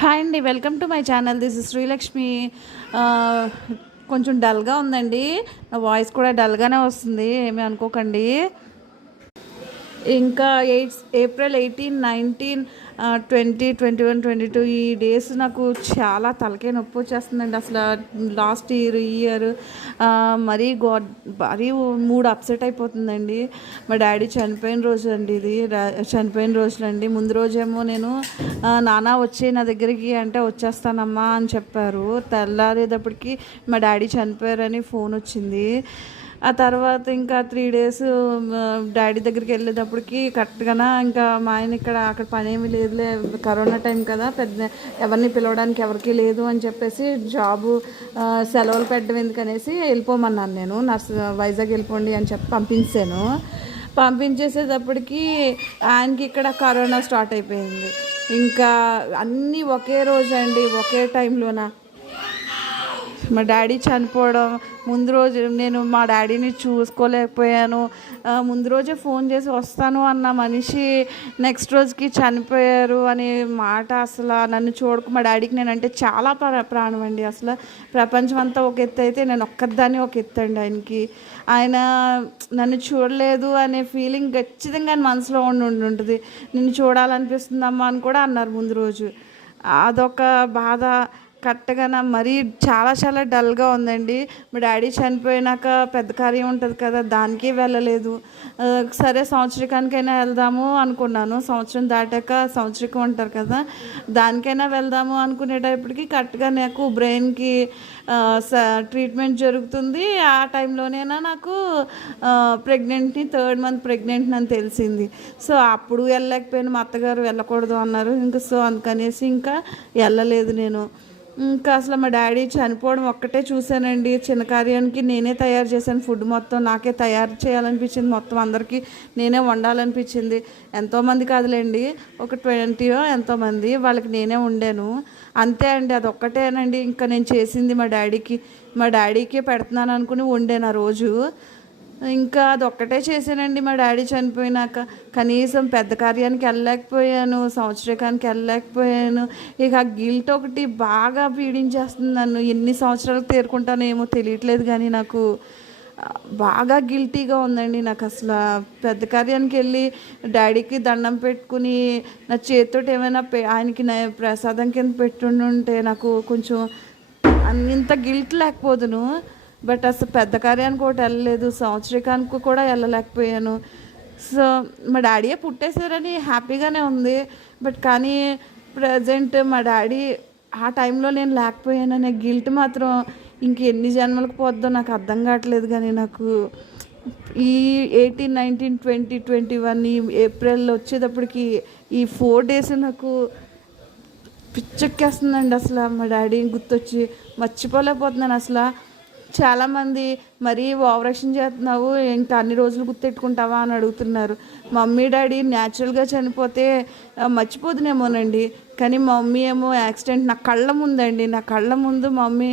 Hi అండి, welcome to my channel. This is Srilakshmi. కొంచెం డల్గా ఉందండి, నా వాయిస్ కూడా డల్గానే వస్తుంది, ఏమీ అనుకోకండి. ఇంకా ఏప్రిల్ 18, 19, 20, 21, 22 ఈ డేస్ నాకు చాలా తలకాయ నొప్పి వచ్చేస్తుందండి. అసలు లాస్ట్ ఇయర్ మరీ మూడు అప్సెట్ అయిపోతుందండి. మా డాడీ చనిపోయిన రోజు అండి, ఇది చనిపోయిన రోజులండి. ముందు రోజేమో నేను నాన్న వచ్చి నా దగ్గరికి అంటే వచ్చేస్తానమ్మా అని చెప్పారు. తెల్లారేటప్పటికి మా డాడీ చనిపోయారని ఫోన్ వచ్చింది. ఆ తర్వాత ఇంకా 3 days డాడీ దగ్గరికి వెళ్ళేటప్పటికి కరెక్ట్గా ఇంకా మా ఆయన అక్కడ పని ఏమీ లేదులే, కరోనా టైం కదా, ఎవరిని పిలవడానికి ఎవరికి లేదు అని చెప్పేసి జాబు సెలవులు పెట్టడం ఎందుకనేసి వెళ్ళిపోమన్నాను. నేను వైజాగ్ వెళ్ళిపోండి అని చెప్పి పంపించాను. పంపించేసేటప్పటికి ఆయనకి ఇక్కడ కరోనా స్టార్ట్ అయిపోయింది. ఇంకా అన్నీ ఒకే రోజు అండి, ఒకే టైంలోన మా డాడీ చనిపోవడం. ముందు రోజు నేను మా డాడీని చూసుకోలేకపోయాను. ముందు రోజే ఫోన్ చేసి వస్తాను అన్న మనిషి నెక్స్ట్ రోజుకి చనిపోయారు అనే మాట. అసలు నన్ను చూడకు, మా డాడీకి నేనంటే చాలా ప్రాణం అండి. అసలు ప్రపంచం అంతా ఒక ఎత్తు అయితే నేను ఒక్కదాన్ని ఒక ఎత్తు అండి ఆయనకి. ఆయన నన్ను చూడలేదు అనే ఫీలింగ్ ఖచ్చితంగా మనసులో ఉంటుంది. నిన్ను చూడాలనిపిస్తుందమ్మా అని కూడా అన్నారు ముందు రోజు. అదొక బాధ. కరెక్ట్గా మరీ చాలా చాలా డల్గా ఉందండి. మా డాడీ చనిపోయినాక పెద్ద కార్యం ఉంటుంది కదా, దానికి వెళ్ళలేదు. సరే సంవత్సరికానికైనా వెళ్దాము అనుకున్నాను. సంవత్సరం దాటాక సంవత్సరికం ఉంటారు కదా, దానికైనా వెళ్దాము అనుకునేటప్పటికి కరెక్ట్గా నాకు బ్రెయిన్కి ట్రీట్మెంట్ జరుగుతుంది. ఆ టైంలోనేనా నాకు ప్రెగ్నెంట్ని 3rd month ప్రెగ్నెంట్ అని తెలిసింది. సో అప్పుడు వెళ్ళలేకపోయాను, మా అత్తగారు వెళ్ళకూడదు అన్నారు. ఇంకా సో అందుకనేసి ఇంకా వెళ్ళలేదు నేను. ఇంకా అసలు మా డాడీ చనిపోవడం ఒక్కటే చూశానండి. చిన్న కార్యానికి నేనే తయారు చేశాను. ఫుడ్ మొత్తం నాకే తయారు చేయాలనిపించింది, మొత్తం అందరికీ నేనే వండాలనిపించింది. ఎంతోమంది కాదులేండి, ఒక 20 ఎంతోమంది, వాళ్ళకి నేనే వండాను. అంతే అండి, అదొక్కటేనండి ఇంకా నేను చేసింది. మా డాడీకే పెడుతున్నాను అనుకుని వండాను ఆ రోజు. ఇంకా అదొక్కటే చేశానండి మా డాడీ చనిపోయినాక. కనీసం పెద్ద కార్యానికి వెళ్ళలేకపోయాను, సంవత్సరికానికి వెళ్ళలేకపోయాను. ఇక ఆ గిల్ట్ ఒకటి బాగా పీడించేస్తుంది నన్ను. ఎన్ని సంవత్సరాలకు తేరుకుంటానో ఏమో తెలియట్లేదు, కానీ నాకు బాగా గిల్టీగా ఉందండి. నాకు అసలు పెద్ద కార్యానికి వెళ్ళి డాడీకి దండం పెట్టుకుని నా చేతితో ఏమైనా ఆయనకి ప్రసాదం కింద పెట్టుంటే నాకు కొంచెం ఇంత గిల్ట్ లేకపోదును. బట్ అసలు పెద్ద కార్యానికి ఒకటి వెళ్ళలేదు, సంవత్సరికానికి కూడా వెళ్ళలేకపోయాను. సో మా డాడీయే పుట్టేశారని హ్యాపీగానే ఉంది. బట్ కానీ ప్రజెంట్ మా డాడీ ఆ టైంలో నేను లేకపోయాననే గిల్ట్ మాత్రం ఇంకెన్ని జన్మలకు పోద్దో నాకు అర్థం కావట్లేదు. కానీ నాకు ఈ 18, 19, 20, 21 ఈ ఏప్రిల్ వచ్చేటప్పటికి ఈ 4 days నాకు పిచ్చెక్కేస్తుందండి. అసలు మా డాడీని గుర్తొచ్చి మర్చిపోలేకపోతున్నాను. అసలు చాలామంది మరీ ఓవరాక్షన్ చేస్తున్నావు, ఇంకా అన్ని రోజులు గుర్తెట్టుకుంటావా అని అడుగుతున్నారు. మమ్మీ డాడీ న్యాచురల్గా చనిపోతే మర్చిపోదునేమోనండి, కానీ మమ్మీ ఏమో యాక్సిడెంట్ నా కళ్ళ ముందండి. నా కళ్ళ ముందు మమ్మీ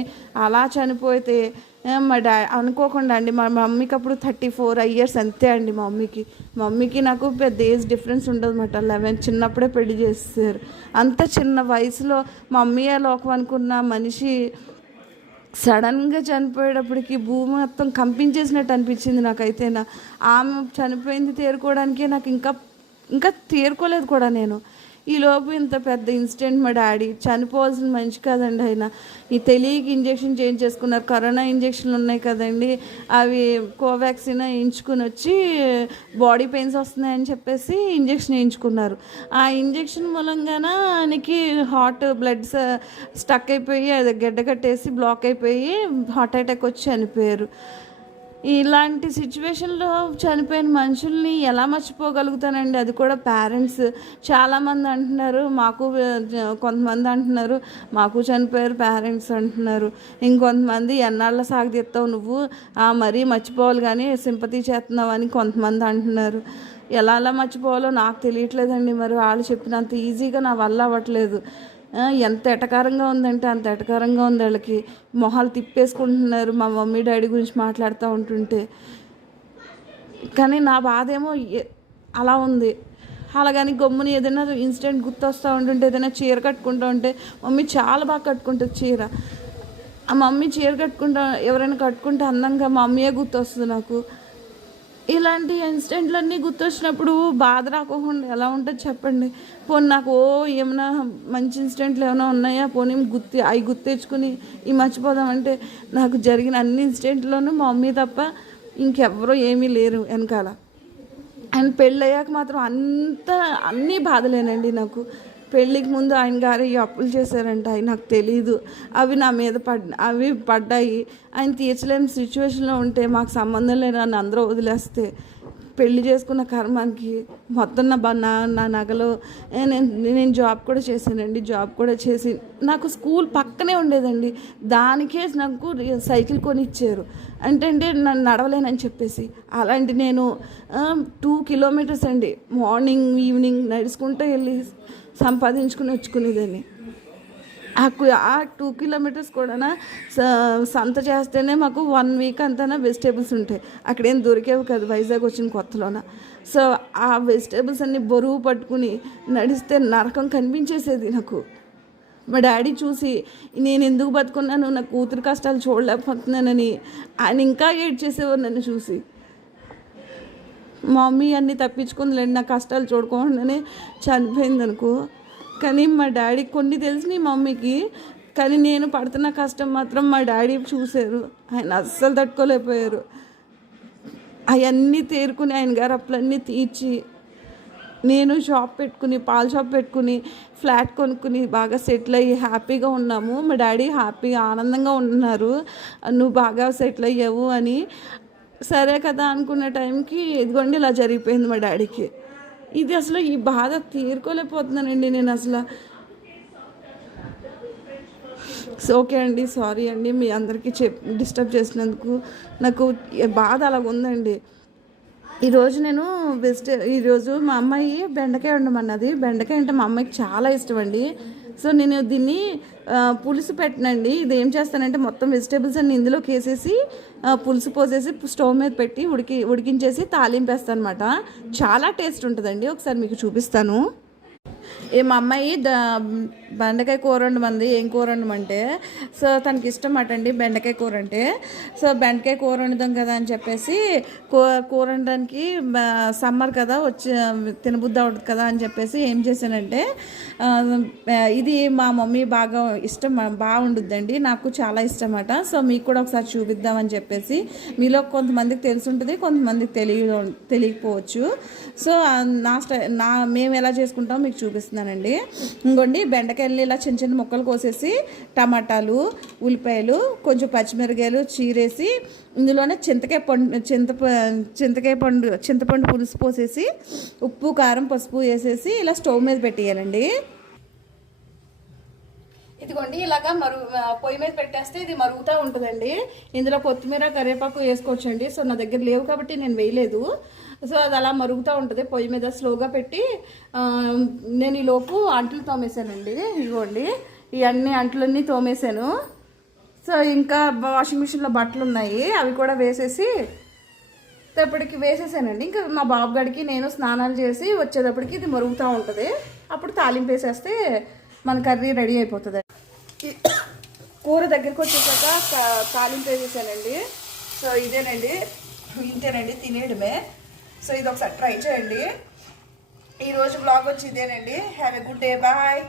అలా చనిపోతే మా అనుకోకుండా అండి, మా మమ్మీకి అప్పుడు 34 years అంతే అండి. మమ్మీకి నాకు పెద్ద ఏజ్ డిఫరెన్స్ ఉండదు అన్నమాట. 11 చిన్నప్పుడే పెళ్లి చేస్తారు. అంత చిన్న వయసులో మమ్మీయే లోకం అనుకున్న మనిషి సడన్గా చనిపోయేటప్పటికి భూమి మొత్తం కంపించేసినట్టు అనిపించింది నాకైతే. ఆమె చనిపోయింది తేరుకోవడానికే నాకు ఇంకా తేరుకోలేదు కూడా నేను. ఈలోపు ఇంత పెద్ద ఇన్సిడెంట్. మా డాడీ చనిపోవాల్సిన మనిషి కాదండి ఆయన. ఈ తెలియక ఇంజెక్షన్ చేయించేసుకున్నారు. కరోనా ఇంజెక్షన్లు ఉన్నాయి కదండి, అవి కోవాక్సిన్ వేయించుకుని వచ్చి బాడీ పెయిన్స్ వస్తున్నాయని చెప్పేసి ఇంజెక్షన్ వేయించుకున్నారు. ఆ ఇంజెక్షన్ మూలంగాన ఆయనకి బ్లడ్ స్టక్ అయిపోయి అది గడ్డ కట్టేసి బ్లాక్ అయిపోయి హార్ట్ అటాక్ వచ్చి చనిపోయారు. ఇలాంటి సిచ్యువేషన్లో చనిపోయిన మనుషుల్ని ఎలా మర్చిపోగలుగుతానండి, అది కూడా పేరెంట్స్. చాలామంది అంటున్నారు, కొంతమంది అంటున్నారు మాకు చనిపోయారు పేరెంట్స్ అంటున్నారు. ఇంకొంతమంది ఎన్నాళ్ళ సాగదీస్తావు నువ్వు, మరీ మర్చిపోవాలి కానీ సింపతి చేస్తున్నావు అని కొంతమంది అంటున్నారు. ఎలా మర్చిపోవాలో నాకు తెలియట్లేదండి. మరి వాళ్ళు చెప్పినంత ఈజీగా నా వల్ల అవ్వట్లేదు. ఎంత ఎటకారంగా ఉందంటే అంత ఎటకారంగా ఉంది. వాళ్ళకి మొహాలు తిప్పేసుకుంటున్నారు మా మమ్మీ డాడీ గురించి మాట్లాడుతూ ఉంటుంటే. కానీ నా బాధ ఏమో అలా ఉంది. అలాగని గమ్ముని ఏదైనా ఇన్సిడెంట్ గుర్తొస్తూ ఉంటుంటే, ఏదైనా చీర కట్టుకుంటూ ఉంటే, మమ్మీ చాలా బాగా కట్టుకుంటుంది చీర. ఆ మమ్మీ చీర కట్టుకుంటా, ఎవరైనా కట్టుకుంటే అందంగా మమ్మీయే గుర్తొస్తుంది నాకు. ఇలాంటి ఇన్సిడెంట్లన్నీ గుర్తొచ్చినప్పుడు బాధ రాకోకుండా ఎలా ఉంటుంది చెప్పండి. పోనీ నాకు ఏమైనా మంచి ఇన్సిడెంట్లు ఏమైనా ఉన్నాయా, పోనీ అవి గుర్తు తెచ్చుకుని ఇవి మర్చిపోదామంటే, నాకు జరిగిన అన్ని ఇన్సిడెంట్లోనూ మా మమ్మీ తప్ప ఇంకెవ్వరూ ఏమీ లేరు వెనకాల. అండ్ పెళ్ళయ్యాక మాత్రం అన్నీ బాధలేనండి నాకు. పెళ్ళికి ముందు ఆయన గారు ఈ అప్పులు చేశారంట, అవి నాకు తెలీదు. అవి నా మీద అవి పడ్డాయి. ఆయన తీర్చలేని సిచ్యువేషన్లో ఉంటే, మాకు సంబంధం లేని నన్ను అందరూ వదిలేస్తే, పెళ్లి చేసుకున్న కర్మానికి మొత్తం నా నగలు నేను జాబ్ కూడా చేశానండి. జాబ్ కూడా చేసి నాకు స్కూల్ పక్కనే ఉండేదండి. దానికే నాకు సైకిల్ కొనిచ్చారు. అంటే నన్ను నడవలేనని చెప్పేసి. అలాంటి నేను 2 కిలోమీటర్స్ అండి మార్నింగ్ ఈవినింగ్ నడుచుకుంటూ వెళ్ళి సంపాదించుకుని వచ్చుకునేదాన్ని. ఆ 2 కిలోమీటర్స్ కూడా సంత చేస్తేనే మాకు 1 వీక్ అంతా వెజిటేబుల్స్ ఉంటాయి. అక్కడేం దొరికేవి కాదు వైజాగ్ వచ్చిన కొత్తలోన. సో ఆ వెజిటేబుల్స్ అన్నీ బరువు పట్టుకుని నడిస్తే నరకం కనిపించేసేది నాకు. మా డాడీ చూసి నేను ఎందుకు బతుకున్నాను, నా కూతురు కష్టాలు చూడలేకపోతున్నానని ఆయన ఇంకా ఏడ్ చేసేవారు నన్ను చూసి. మా మమ్మీ అన్నీ తప్పించుకుందిలేండి, నా కష్టాలు చూడకుండానే చనిపోయింది అనుకో. కానీ మా డాడీకి కొన్ని తెలిసినాయి మమ్మీకి, కానీ నేను పడుతున్న కష్టం మాత్రం మా డాడీ చూశారు. ఆయన అస్సలు తట్టుకోలేకపోయారు. అవన్నీ తేరుకుని ఆయన గారు అప్పులన్నీ తీర్చి, నేను షాప్ పెట్టుకుని, పాల షాప్ పెట్టుకుని, ఫ్లాట్ కొనుక్కుని బాగా సెటిల్ అయ్యి హ్యాపీగా ఉన్నాము. మా డాడీ హ్యాపీగా ఆనందంగా ఉంటున్నారు, నువ్వు బాగా సెటిల్ అయ్యావు అని. సరే కదా అనుకున్న టైంకి ఇదిగోండి ఇలా జరిగిపోయింది మా డాడీకి. ఇది అసలు ఈ బాధ తీరుకోలేకపోతున్నానండి నేను అసలు. ఓకే అండి, సారీ అండి మీ అందరికీ డిస్టర్బ్ చేసినందుకు. నాకు బాధ అలాగ ఉందండి. ఈరోజు ఈరోజు మా అమ్మాయి బెండకాయ వండమన్నది. బెండకాయ అంటే మా అమ్మాయికి చాలా ఇష్టం అండి. సో నేను దీన్ని పులుసు పెట్టనండి. ఇది ఏం చేస్తానంటే మొత్తం వెజిటేబుల్స్ అన్ని ఇందులోకి వేసేసి పులుసు పోసేసి స్టవ్ మీద పెట్టి ఉడికించేసి తాలింపేస్తాను అనమాట. చాలా టేస్ట్ ఉంటుందండి. ఒకసారి మీకు చూపిస్తాను. మా అమ్మాయి బెండకాయ కూర వండమంది. ఏం కూర వండమంటే, సో తనకి ఇష్టం అండి బెండకాయ కూర అంటే. సో బెండకాయ కూర వండుదాం కదా అని చెప్పేసి కూర వండడానికి సమ్మర్ కదా వచ్చి తినబుద్ధి అవుతుంది కదా అని చెప్పేసి ఏం చేశానంటే, ఇది మా మమ్మీ బాగా బాగుండుద్దండి, నాకు చాలా ఇష్టం అన్నమాట. సో మీకు కూడా ఒకసారి చూపిద్దామని చెప్పేసి. మీలో కొంతమందికి తెలిసి ఉంటుంది, కొంతమందికి తెలియకపోవచ్చు. సో మేము ఎలా చేసుకుంటామో మీకు చూపిస్తున్నానండి. ఇంకోండి బెండకాయలు ఇలా చిన్న చిన్న ముక్కలు కోసేసి, టమాటాలు, ఉల్లిపాయలు, కొంచెం పచ్చిమిరకాయలు చీరేసి, ఇందులోనే చింతపండు పులుసు పోసేసి, ఉప్పు కారం పసుపు వేసేసి ఇలా స్టవ్ మీద పెట్టేయాలండి. ఇదిగోండి ఇలాగా పొయ్యి మీద పెట్టేస్తే ఇది మరుగుతూ ఉంటుందండి. ఇందులో కొత్తిమీర కరివేపాకు వేసుకోవచ్చండి. సో నా దగ్గర లేవు కాబట్టి నేను వేయలేదు. సో అది అలా మరుగుతూ ఉంటుంది పొయ్యి మీద స్లోగా పెట్టి. నేను ఈలోపు అంట్లు తోమేశానండి. ఇదిగోండి ఈ అన్ని అంట్లన్నీ తోమేశాను. సో ఇంకా వాషింగ్ మిషన్లో బట్టలు ఉన్నాయి, అవి కూడా వేసేసానండి. ఇంకా మా బాబు గడికి నేను స్నానాలు చేసి వచ్చేటప్పటికి ఇది మరుగుతూ ఉంటుంది. అప్పుడు తాలింపు వేసేస్తే మన కర్రీ రెడీ అయిపోతుంది. కూర దగ్గరికి వచ్చేసాక తాలింపు వేసేసానండి. సో ఇదేనండి, ఇంతేనండి, తినేయడమే. సో ఇది ఒకసారి ట్రై చేయండి. ఈరోజు బ్లాగ్ వచ్చి ఇదేనండి. Have a good day, bye.